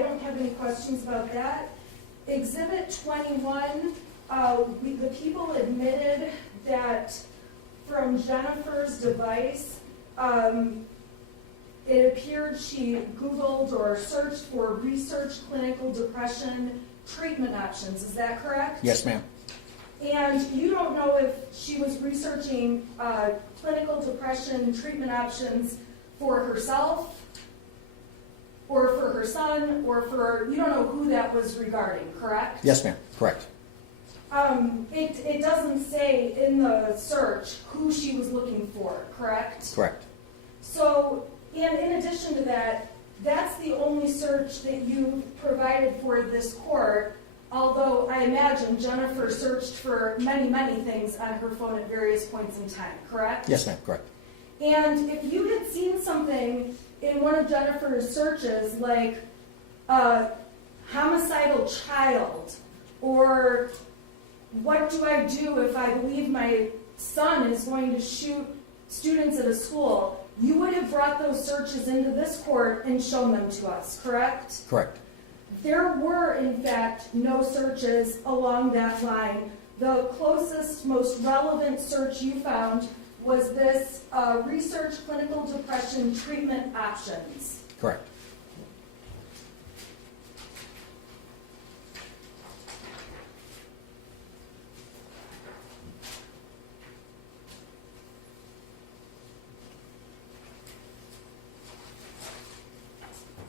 don't have any questions about that. Exhibit 21, the people admitted that from Jennifer's device, it appeared she Googled or searched for research clinical depression treatment options. Is that correct? Yes, ma'am. And you don't know if she was researching clinical depression treatment options for herself, or for her son, or for, you don't know who that was regarding, correct? Yes, ma'am. Correct. It doesn't say in the search who she was looking for, correct? Correct. So, and in addition to that, that's the only search that you provided for this court, although I imagine Jennifer searched for many, many things on her phone at various points in time, correct? Yes, ma'am. Correct. And if you had seen something in one of Jennifer's searches, like homicidal child, or what do I do if I believe my son is going to shoot students at a school, you would have brought those searches into this court and shown them to us, correct? Correct. There were, in fact, no searches along that line. The closest, most relevant search you found was this research clinical depression treatment options. Correct.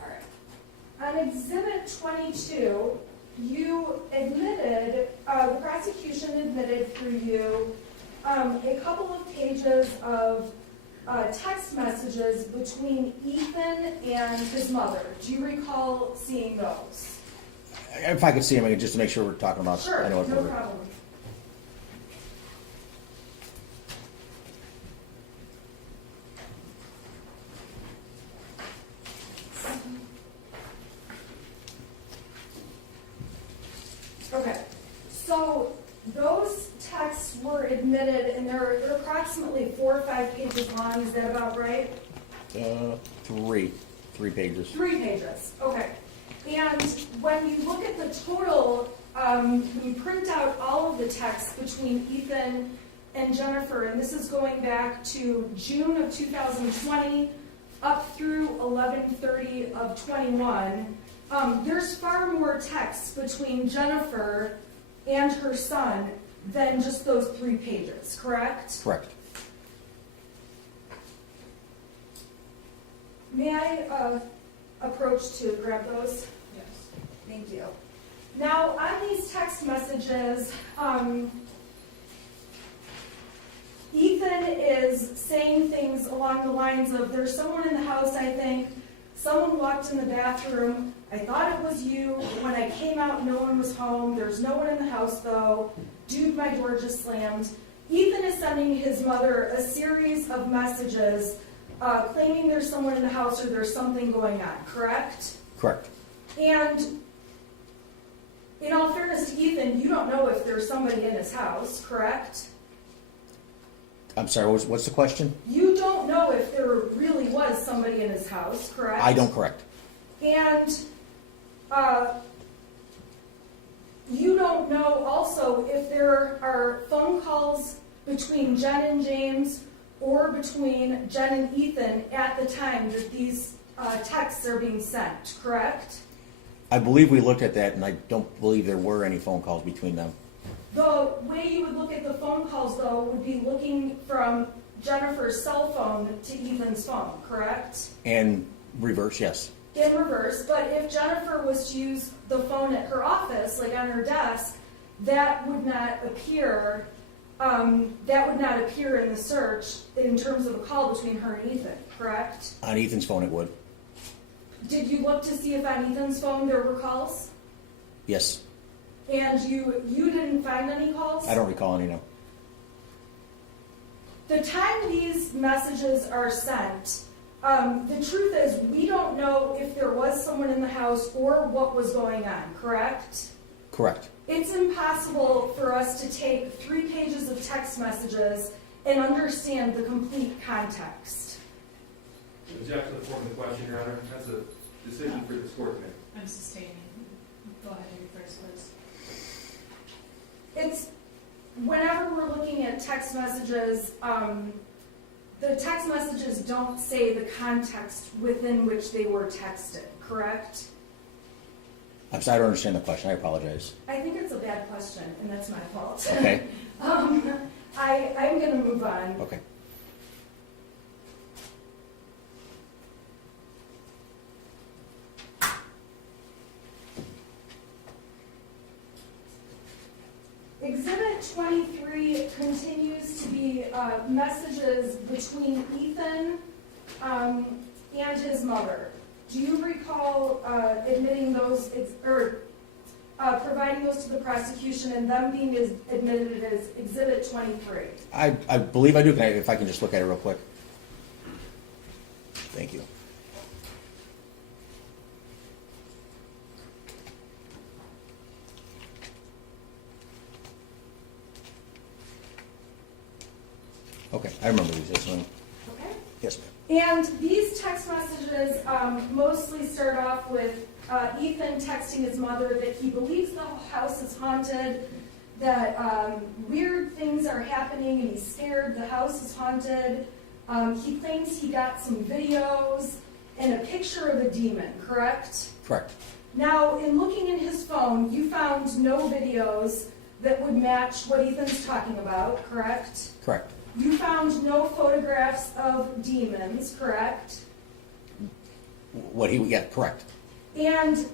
All right. On Exhibit 22, you admitted, the prosecution admitted through you a couple of pages of text messages between Ethan and his mother. Do you recall seeing those? If I could see them, just to make sure we're talking about. Sure, I know what no we're- problem. Okay, so those texts were admitted, and they're approximately 4 or 5 pages long. Is that about right? Three pages. 3 pages. Okay. And when you look at the total, when you print out all of the texts between Ethan and Jennifer, and this is going back to June of 2020 up through 11/30 of 21. There's far more texts between Jennifer and her son than just those 3 pages, correct? Correct. May I approach to grab those? Yes. Thank you. Now, on these text messages, Ethan is saying things along the lines of, there's someone in the house, I think. Someone walked in the bathroom. I thought it was you. When I came out, no one was home. There's no one in the house, though. Dude, my door just slammed. Ethan is sending his mother a series of messages claiming there's someone in the house or there's something going on, correct? Correct. And in all fairness to Ethan, you don't know if there's somebody in his house, correct? I'm sorry, what's the question? You don't know if there really was somebody in his house, correct? I don't. Correct. And you don't know also if there are phone calls between Jen and James or between Jen and Ethan at the time that these texts are being sent, correct? I believe we looked at that, and I don't believe there were any phone calls between them. The way you would look at the phone calls, though, would be looking from Jennifer's cell phone to Ethan's phone, correct? And reverse, yes. In reverse, but if Jennifer was to use the phone at her office, like on her desk, that would not appear. That would not appear in the search in terms of a call between her and Ethan, correct? On Ethan's phone, it would. Did you look to see if on Ethan's phone there were calls? Yes. And you didn't find any calls? I don't recall any, no. The time these messages are sent, the truth is we don't know if there was someone in the house or what was going on, correct? Correct. It's impossible for us to take 3 pages of text messages and understand the complete context. Objection to the form of the question, Your Honor. That's a decision for this court to make. I'm sustaining. Go ahead, you first, please. It's, whenever we're looking at text messages, the text messages don't say the context within which they were texted, correct? I'm sorry, I don't understand the question. I apologize. I think it's a bad question, and that's my fault. Okay. I'm gonna move on. Okay. Exhibit 23 continues to be messages between Ethan and his mother. Do you recall admitting those, providing those to the prosecution and them being admitted as Exhibit 23? I believe I do. If I can just look at it real quick. Thank you. Okay, I remember these. Yes, ma'am. Okay. Yes, ma'am. And these text messages mostly start off with Ethan texting his mother that he believes the house is haunted, that weird things are happening and he's scared, the house is haunted. He claims he got some videos and a picture of a demon, correct? Correct. Now, in looking in his phone, you found no videos that would match what Ethan's talking about, correct? Correct. You found no photographs of demons, correct? Yeah, correct. And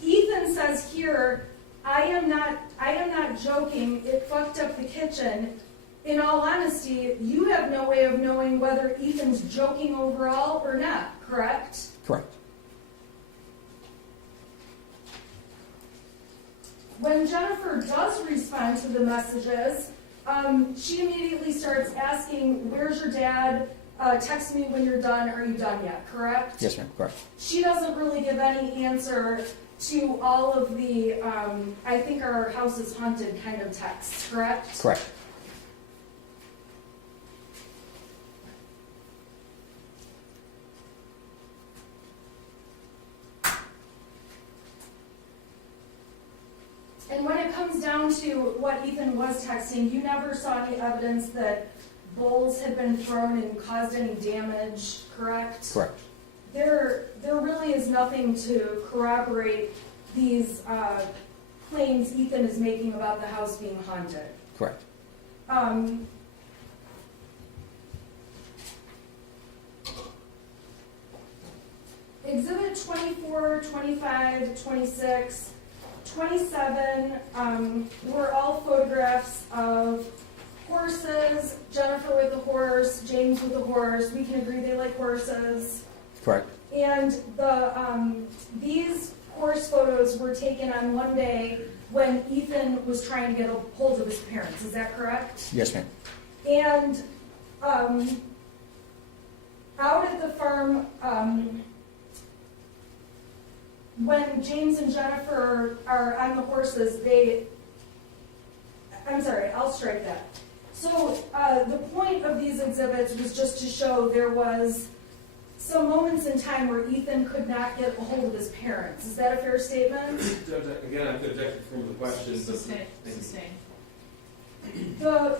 Ethan says here, I am not joking, it fucked up the kitchen. In all honesty, you have no way of knowing whether Ethan's joking overall or not, correct? Correct. When Jennifer does respond to the messages, she immediately starts asking, where's your dad? Text me when you're done. Are you done yet? Correct? Yes, ma'am. Correct. She doesn't really give any answer to all of the, I think our house is haunted kind of texts, correct? Correct. And when it comes down to what Ethan was texting, you never saw any evidence that bowls had been thrown and caused any damage, correct? Correct. There really is nothing to corroborate these claims Ethan is making about the house being haunted. Correct. Exhibit 24, 25, 26, 27 were all photographs of horses, Jennifer with a horse, James with a horse. We can agree they like horses. Correct. And these horse photos were taken on one day when Ethan was trying to get a hold of his parents. Is that correct? Yes, ma'am. And out at the farm, when James and Jennifer are on the horses, I'm sorry, I'll strike that. So the point of these exhibits was just to show there was some moments in time where Ethan could not get a hold of his parents. Is that a fair statement? Judge, again, I could object from the question. Sustain. The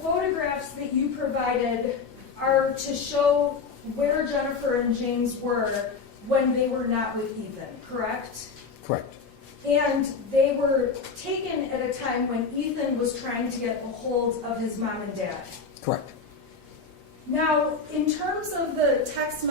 photographs that you provided are to show where Jennifer and James were when they were not with Ethan, correct? Correct. And they were taken at a time when Ethan was trying to get a hold of his mom and dad. Correct. Now, in terms of the text